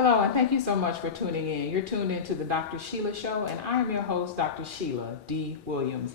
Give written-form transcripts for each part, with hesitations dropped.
Hello, and thank you so much for tuning in. You're tuned in to the Dr. Sheila Show, and I am your host, Dr. Sheila D. Williams.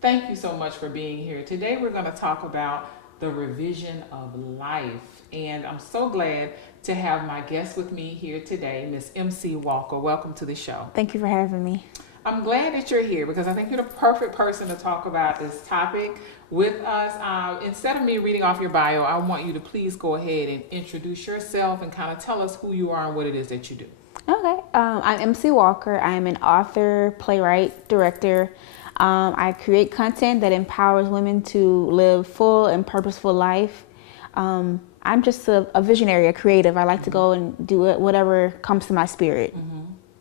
Thank you so much for being here. Today we're going to talk about the revision of life, and I'm so glad to have my guest with me here today, Miss MC Walker. Welcome to the show. Thank you for having me. I'm glad that you're here because I think you're the perfect person to talk about this topic with us. Instead of me reading off your bio, I want you to please go ahead and introduce yourself and kind of tell us who you are and what it is that you do. Okay. I'm MC Walker. I'm an author, playwright, director. I create content that empowers women to live full and purposeful life. I'm just a visionary, a creative. I like to go and do it, whatever comes to my spirit.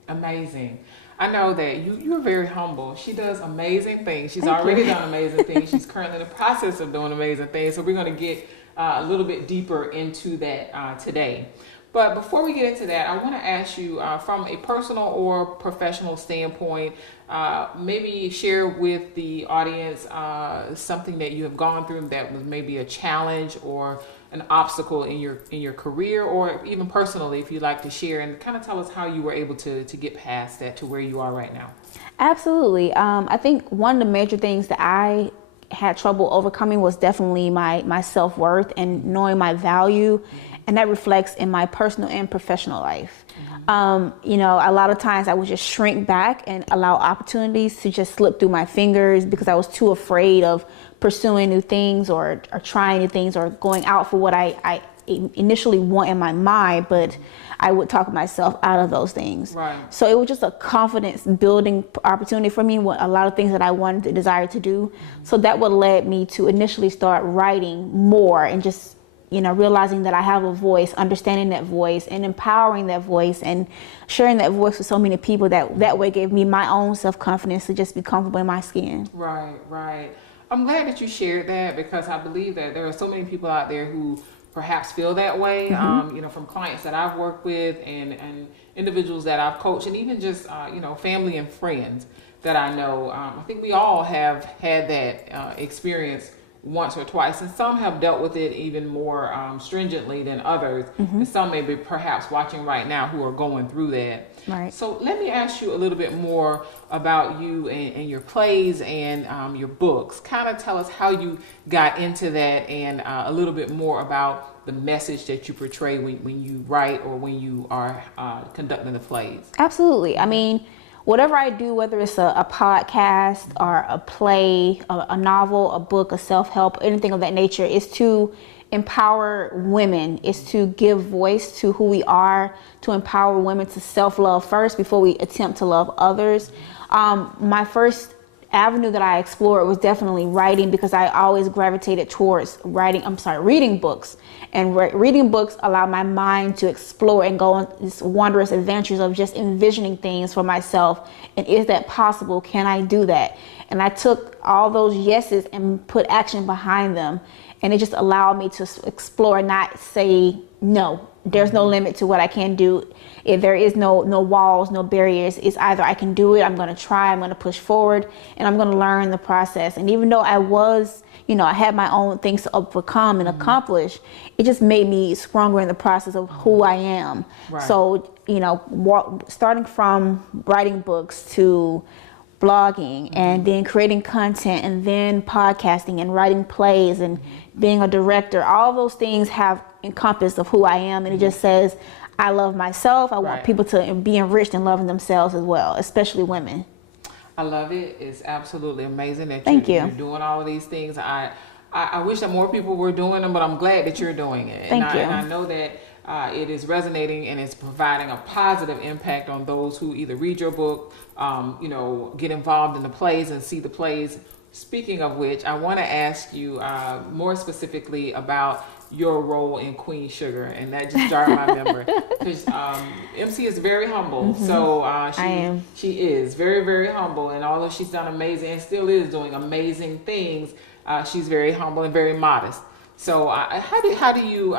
Amazing. I know that you're very humble. She does amazing things. She's already done amazing things. She's currently in the process of doing amazing things. So we're going to get a little bit deeper into that today. But before we get into that, I want to ask you from a personal or professional standpoint, maybe share with the audience something that you have gone through that was maybe a challenge or an obstacle in your career, or even personally, if you'd like to share, and kind of tell us how you were able to get past that to where you are right now. Absolutely. I think one of the major things that I had trouble overcoming was definitely my self-worth and knowing my value, and that reflects in my personal and professional life. A lot of times I would just shrink back and allow opportunities to just slip through my fingers because I was too afraid of pursuing new things or trying new things or going out for what I initially want in my mind, but I would talk myself out of those things. Right. So it was just a confidence building opportunity for me, a lot of things that I wanted to desire to do. So that would led me to initially start writing more and just realizing that I have a voice, understanding that voice and empowering that voice and sharing that voice with so many people that way gave me my own self-confidence to just be comfortable in my skin. Right. I'm glad that you shared that because I believe that there are so many people out there who perhaps feel that way, from clients that I've worked with and individuals that I've coached and even just, family and friends that I know. I think we all have had that experience once or twice, and some have dealt with it even more stringently than others, and some may be perhaps watching right now who are going through that. Right. So let me ask you a little bit more about you and your plays and your books. Kind of tell us how you got into that and a little bit more about the message that you portray when you write or when you are conducting the plays. Absolutely. I mean, whatever I do, whether it's a podcast or a play, a novel, a book, a self-help, anything of that nature, is to empower women, is to give voice to who we are, to empower women to self-love first before we attempt to love others. My first avenue that I explored was definitely writing because I always gravitated towards reading books. And reading books allow my mind to explore and go on these wondrous adventures of just envisioning things for myself. And is that possible? Can I do that? And I took all those yeses and put action behind them. And it just allowed me to explore, not say no. There's no limit to what I can do. If there is no walls, no barriers, it's either I can do it, I'm going to try, I'm going to push forward, and I'm going to learn the process. And even though I was, I had my own things to overcome and accomplish, it just made me stronger in the process of who I am. Right. So, starting from writing books to blogging and then creating content and then podcasting and writing plays and being a director, all those things have encompassed of who I am, and it just says I love myself. I want people to be enriched in loving themselves as well, especially women. I love it. It's absolutely amazing that you're doing all of these things. I wish that more people were doing them, but I'm glad that you're doing it. Thank you. And I know that it is resonating and it's providing a positive impact on those who either read your book, get involved in the plays and see the plays. Speaking of which, I want to ask you more specifically about your role in Queen Sugar, and that just jarred my memory because MC is very humble. So she is very, very humble, and although she's done amazing and still is doing amazing things, she's very humble and very modest. So how do you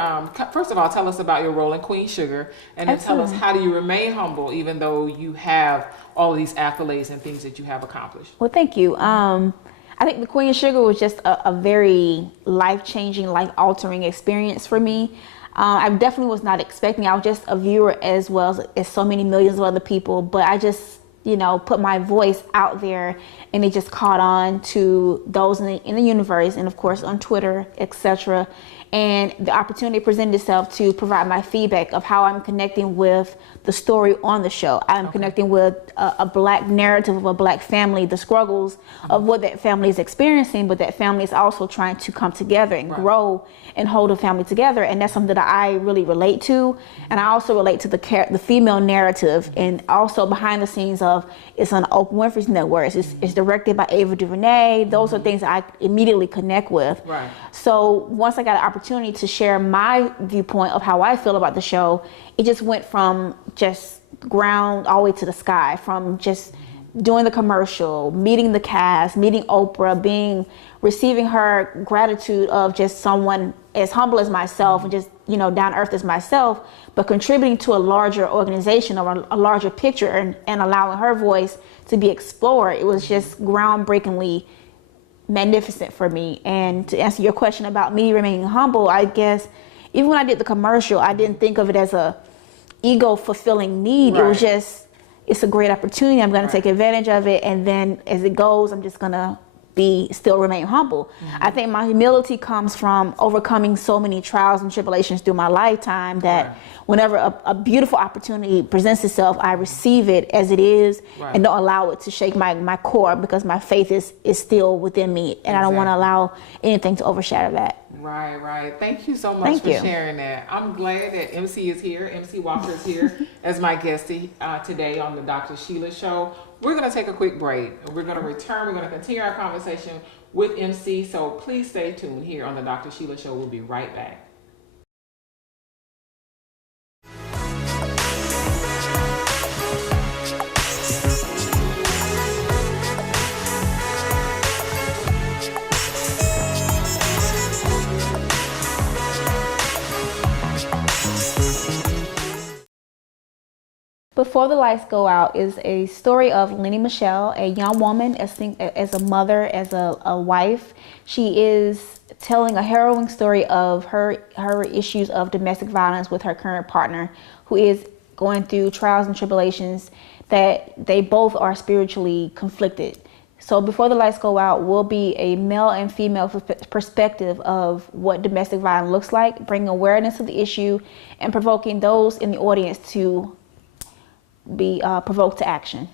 first of all tell us about your role in Queen Sugar, and then tell us how do you remain humble even though you have all of these accolades and things that you have accomplished? Well, thank you. I think the Queen Sugar was just a very life-changing, life-altering experience for me. I definitely was not expecting. I was just a viewer as well as so many millions of other people, but I just, you know, put my voice out there, and it just caught on to those in the universe, and of course on Twitter, etc. And the opportunity presented itself to provide my feedback of how I'm connecting with the story on the show. I'm connecting with a black narrative of a black family, the struggles of what that family is experiencing, but that family is also trying to come together and grow and hold a family together. And that's something that I really relate to. And I also relate to the female narrative, and also behind the scenes of, it's on Oprah Winfrey's network. It's directed by Ava DuVernay. Those are things that I immediately connect with. Right. So once I got an opportunity to share my viewpoint of how I feel about the show, it just went from just ground all the way to the sky, from just doing the commercial, meeting the cast, meeting Oprah, receiving her gratitude of just someone as humble as myself and just, you know, down to earth as myself, but contributing to a larger organization or a larger picture, and allowing her voice to be explored. It was just groundbreakingly magnificent for me. And to answer your question about me remaining humble, I guess even when I did the commercial, I didn't think of it as a ego fulfilling need. It was just, it's a great opportunity. I'm going to take advantage of it. And then as it goes, I'm just going to still remain humble. I think my humility comes from overcoming so many trials and tribulations through my lifetime that whenever a beautiful opportunity presents itself, I receive it as it is and don't allow it to shake my core, because my faith is still within me, and I don't want to allow anything to overshadow that. Right. Thank you so much for sharing that. I'm glad that MC is here. MC Walker is here as my guest today on the Dr. Sheila Show. We're going to take a quick break. We're going to return. We're going to continue our conversation with MC. So please stay tuned here on the Dr. Sheila Show. We'll be right back. Before the Lights Go Out is a story of Lenny Michelle, a young woman, as a mother, as a wife. She is telling a harrowing story of her issues of domestic violence with her current partner, who is going through trials and tribulations that they both are spiritually conflicted. So Before the Lights Go Out will be a male and female perspective of what domestic violence looks like, bringing awareness to the issue and provoking those in the audience to be provoked to action.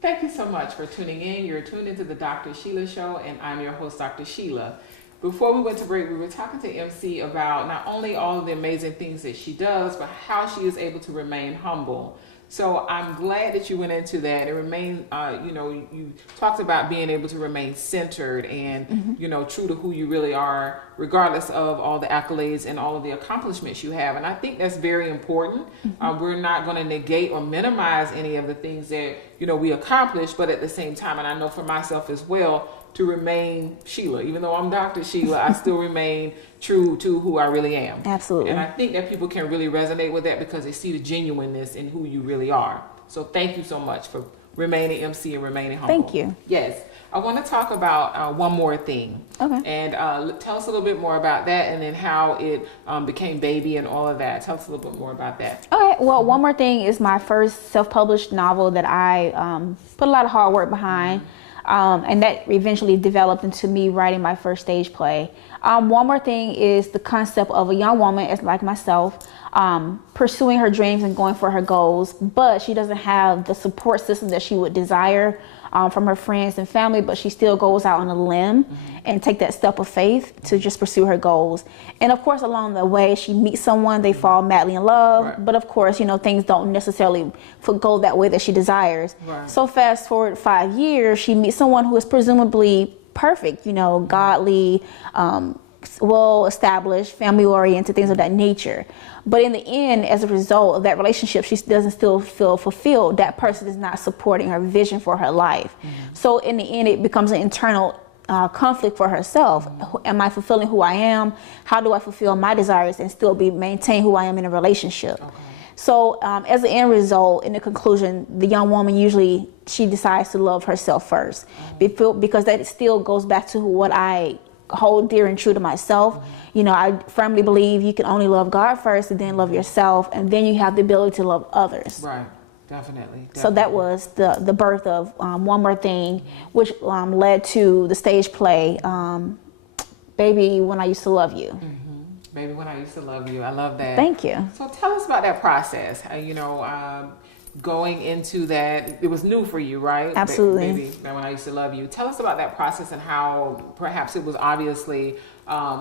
Thank you so much for tuning in. You're tuned into the Dr. Sheila Show, and I'm your host, Dr. Sheila. Before we went to break, we were talking to MC about not only all of the amazing things that she does, but how she is able to remain humble. So I'm glad that you went into that and remain, you talked about being able to remain centered and, true to who you really are, regardless of all the accolades and all of the accomplishments you have. And I think that's very important. We're not going to negate or minimize any of the things that, we accomplish, but at the same time, and I know for myself as well, to remain Sheila. Even though I'm Dr. Sheila, I still remain true to who I really am. Absolutely. And I think that people can really resonate with that because they see the genuineness in who you really are. So thank you so much for remaining MC and remaining humble. Thank you. Yes. I want to talk about one more thing. Okay. And tell us a little bit more about that, and then how it became Baby and all of that. Tell us a little bit more about that. Okay. Well, One More Thing is my first self-published novel that I put a lot of hard work behind. And that eventually developed into me writing my first stage play. One More Thing is the concept of a young woman, as like myself, pursuing her dreams and going for her goals, but she doesn't have the support system that she would desire from her friends and family, but she still goes out on a limb and take that step of faith to just pursue her goals. And of course, along the way, she meets someone, they fall madly in love, Right. but of course, things don't necessarily go that way that she desires. Right. So fast forward 5 years, she meets someone who is presumably perfect, godly, well-established, family-oriented, things of that nature. But in the end, as a result of that relationship, she doesn't still feel fulfilled. That person is not supporting her vision for her life. So in the end, it becomes an internal conflict for herself. Am I fulfilling who I am? How do I fulfill my desires and still maintain who I am in a relationship? Okay. So as an end result, in the conclusion, the young woman usually, she decides to love herself first, because that still goes back to what I hold dear and true to myself. You know, I firmly believe you can only love God first and then love yourself, and then you have the ability to love others. Right. Definitely. So that was the birth of One More Thing, which led to the stage play, Baby When I Used to Love You. Baby When I Used to Love You. I love that. Thank you. So tell us about that process. Going into that, it was new for you, right? Absolutely. Baby When I Used to Love You. Tell us about that process and how perhaps it was obviously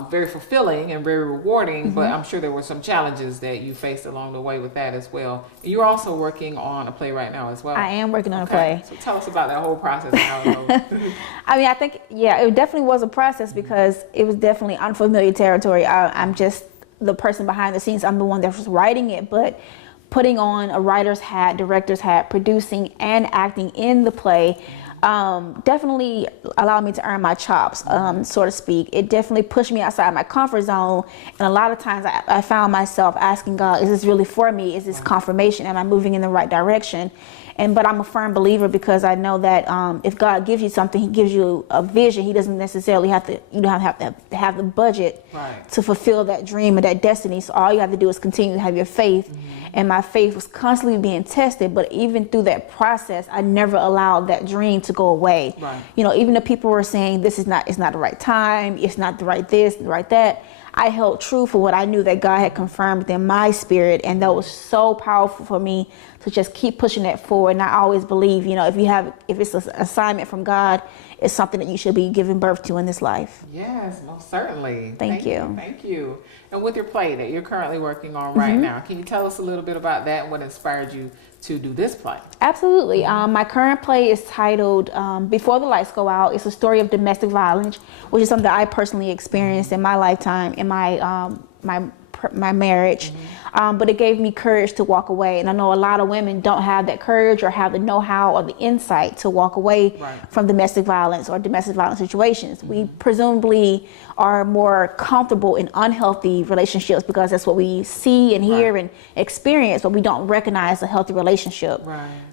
very fulfilling and very rewarding, but I'm sure there were some challenges that you faced along the way with that as well. And you're also working on a play right now as well. I am working on a play. So tell us about that whole process and how it goes. I mean, I think, it definitely was a process because it was definitely unfamiliar territory. I'm just the person behind the scenes. I'm the one that was writing it, but putting on a writer's hat, director's hat, producing and acting in the play definitely allowed me to earn my chops, so to speak. It definitely pushed me outside my comfort zone. And a lot of times I found myself asking God, is this really for me? Is this confirmation? Am I moving in the right direction? But I'm a firm believer because I know that if God gives you something, he gives you a vision. He doesn't necessarily you don't have to have the budget to fulfill that dream or that destiny. So all you have to do is continue to have your faith. And my faith was constantly being tested. But even through that process, I never allowed that dream to go away. You know, even the people were saying, it's not the right time. It's not the right this, the right that. I held true for what I knew that God had confirmed within my spirit. And that was so powerful for me to just keep pushing that forward. And I always believe, you know, if it's an assignment from God, it's something that you should be giving birth to in this life. Yes, most certainly. Thank you. Thank you. And with your play that you're currently working on right now, can you tell us a little bit about that and what inspired you to do this play? Absolutely. My current play is titled Before the Lights Go Out. It's a story of domestic violence, which is something that I personally experienced in my lifetime, in my marriage. But it gave me courage to walk away. And I know a lot of women don't have that courage or have the know-how or the insight to walk away from domestic violence or domestic violence situations. We presumably are more comfortable in unhealthy relationships because that's what we see and hear and experience, but we don't recognize a healthy relationship.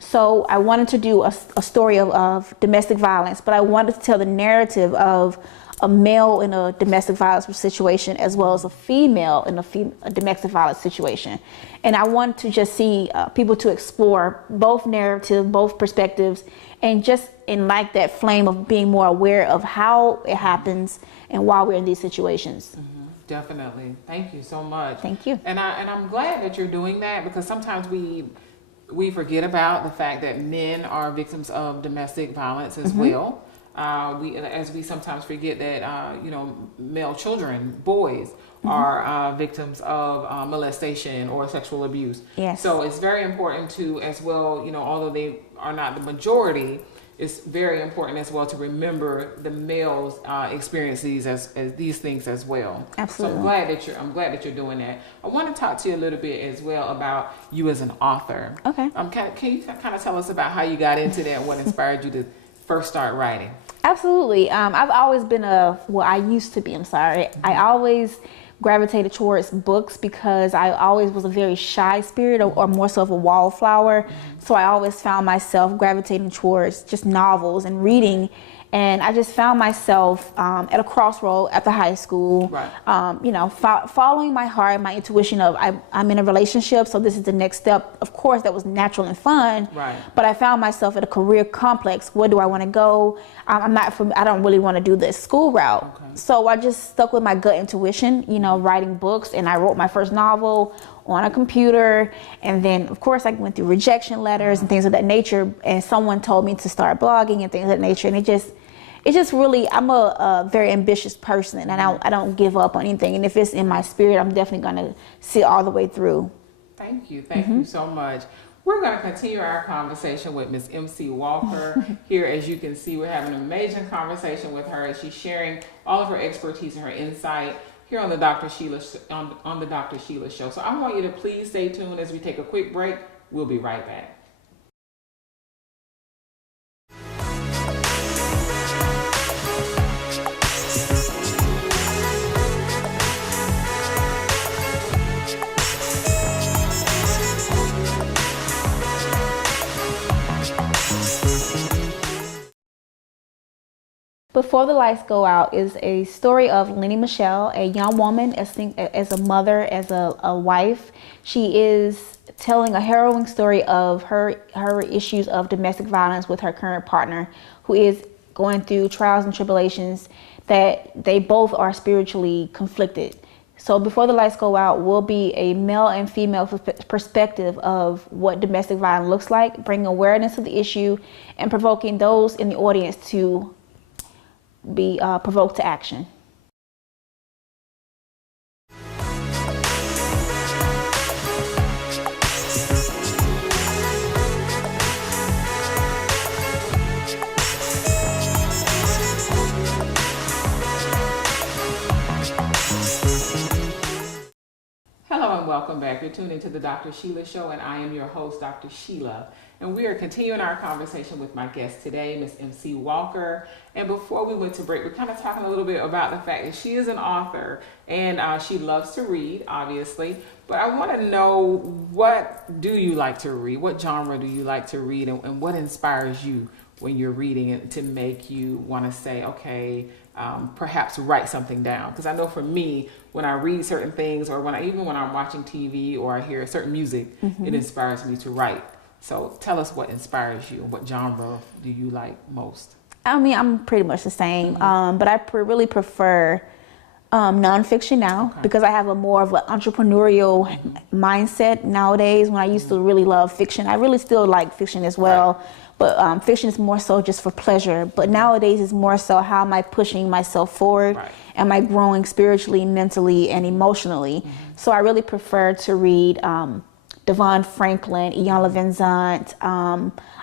So I wanted to do a story of domestic violence, but I wanted to tell the narrative of a male in a domestic violence situation as well as a female in a domestic violence situation. And I want to just see people to explore both narratives, both perspectives, and just in like that flame of being more aware of how it happens and why we're in these situations. Definitely. Thank you so much. Thank you. And I'm glad that you're doing that because sometimes we forget about the fact that men are victims of domestic violence as well. We sometimes forget that male children, boys, are victims of molestation or sexual abuse. Yes. So it's very important to, as well, although they are not the majority, it's very important as well to remember the males experience these as these things as well. Absolutely. So I'm glad that you're doing that. I want to talk to you a little bit as well about you as an author. Okay. Can you kind of tell us about how you got into that and what inspired you to first start writing? Absolutely. I've always been I used to be, I always gravitated towards books because I always was a very shy spirit or more so of a wallflower. So I always found myself gravitating towards just novels and reading. And I just found myself at a crossroad after high school, following my heart, my intuition of I'm in a relationship, so this is the next step. Of course, that was natural and fun, but I found myself at a career complex. Where do I want to go? I don't really want to do this school route. Okay. So I just stuck with my gut intuition, writing books, and I wrote my first novel on a computer, and then of course I went through rejection letters and things of that nature, and someone told me to start blogging and things of that nature, and it just really, I'm a very ambitious person, and I don't give up on anything, and if it's in my spirit, I'm definitely going to see it all the way through. Thank you so much. We're going to continue our conversation with Ms. MC Walker. Here, as you can see, we're having an amazing conversation with her as she's sharing all of her expertise and her insight here on the Dr. Sheila on the Dr. Sheila Show. So I want you to please stay tuned as we take a quick break. We'll be right back. Before the Lights Go Out is a story of Lenny Michelle, a young woman, as a mother, as a wife. She is telling a harrowing story of her issues of domestic violence with her current partner, who is going through trials and tribulations that they both are spiritually conflicted. So Before the Lights Go Out will be a male and female perspective of what domestic violence looks like, bringing awareness to the issue and provoking those in the audience to be provoked to action. Hello and welcome back. You're tuning to the Dr. Sheila Show, and I am your host, Dr. Sheila. And we are continuing our conversation with my guest today, Miss MC Walker. And before we went to break, we're kind of talking a little bit about the fact that she is an author and she loves to read, obviously. But I want to know, what do you like to read? What genre do you like to read, and what inspires you when you're reading it to make you want to say, okay, perhaps write something down? Because I know for me, when I read certain things, or even when I'm watching TV or I hear certain music, it inspires me to write. So tell us what inspires you, and what genre do you like most? I mean, I'm pretty much the same, but I really prefer nonfiction now, because I have a more of an entrepreneurial mindset nowadays. When I used to really love fiction, I really still like fiction as well. Right. But fiction is more so just for pleasure. But nowadays it's more so, how am I pushing myself forward? Right. Am I growing spiritually, mentally, and emotionally? So I really prefer to read Devon Franklin, Iyanla Vanzant.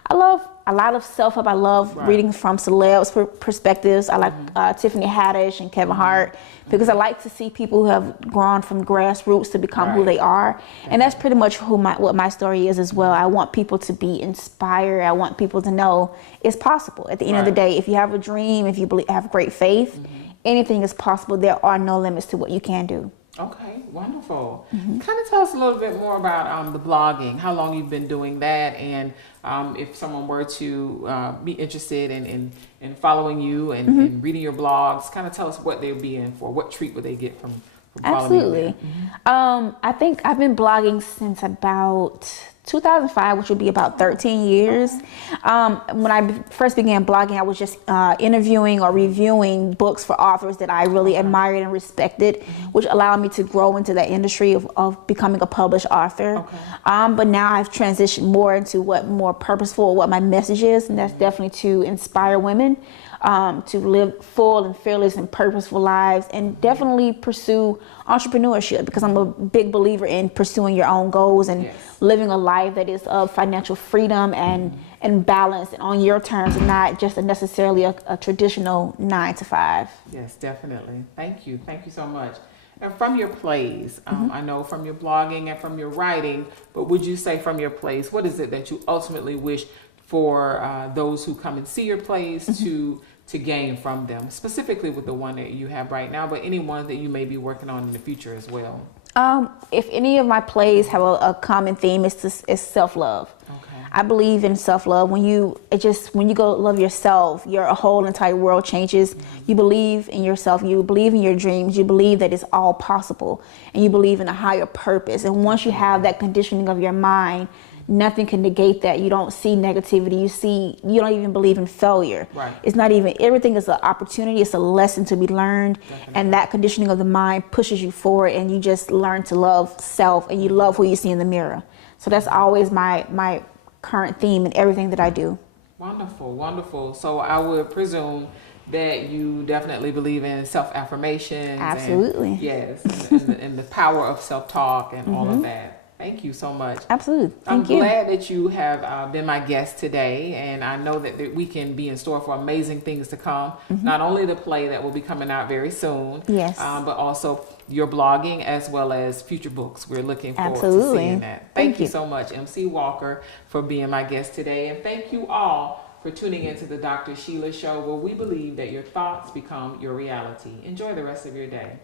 I love a lot of self-help. I love reading from celebs' perspectives. I like Tiffany Haddish and Kevin Hart, because I like to see people who have grown from grassroots to become who they are. And that's pretty much what my story is as well. I want people to be inspired. I want people to know it's possible. At the end of the day, if you have a dream, if you have great faith, anything is possible. There are no limits to what you can do. Okay, wonderful. Kind of tell us a little bit more about the blogging, how long you've been doing that, and if someone were to be interested in following you and reading your blogs, kind of tell us what they'd be in for. What treat would they get from following you? Absolutely. I think I've been blogging since about 2005, which would be about 13 years. When I first began blogging, I was just interviewing or reviewing books for authors that I really admired and respected, which allowed me to grow into that industry of becoming a published author. But now I've transitioned more into what more purposeful, what my message is, and that's definitely to inspire women to live full and fearless and purposeful lives, and definitely pursue entrepreneurship, because I'm a big believer in pursuing your own goals and living a life that is of financial freedom and balance and on your terms, and not just necessarily a traditional 9-to-5. Yes, definitely. Thank you. Thank you so much. And from your plays, I know from your blogging and from your writing, but would you say from your plays, what is it that you ultimately wish for those who come and see your plays to gain from them, specifically with the one that you have right now, but any one that you may be working on in the future as well? If any of my plays have a common theme, it's self-love. I believe in self-love. When you go love yourself, your whole entire world changes. You believe in yourself, you believe in your dreams, you believe that it's all possible, and you believe in a higher purpose. And once you have that conditioning of your mind, nothing can negate that. You don't see negativity. You don't even believe in failure. It's not even, everything is an opportunity. It's a lesson to be learned. And that conditioning of the mind pushes you forward, and you just learn to love self, and you love who you see in the mirror. So that's always my current theme in everything that I do. Wonderful, wonderful. So I would presume that you definitely believe in self-affirmations. Absolutely. And, yes, and the power of self-talk and all of that. Thank you so much. Absolutely. Thank you. I'm glad that you have been my guest today, and I know that we can be in store for amazing things to come. Not only the play that will be coming out very soon, but also your blogging as well as future books. We're looking forward to seeing that. Thank you so much, MC Walker, for being my guest today, and thank you all for tuning into the Dr. Sheila Show, where we believe that your thoughts become your reality. Enjoy the rest of your day.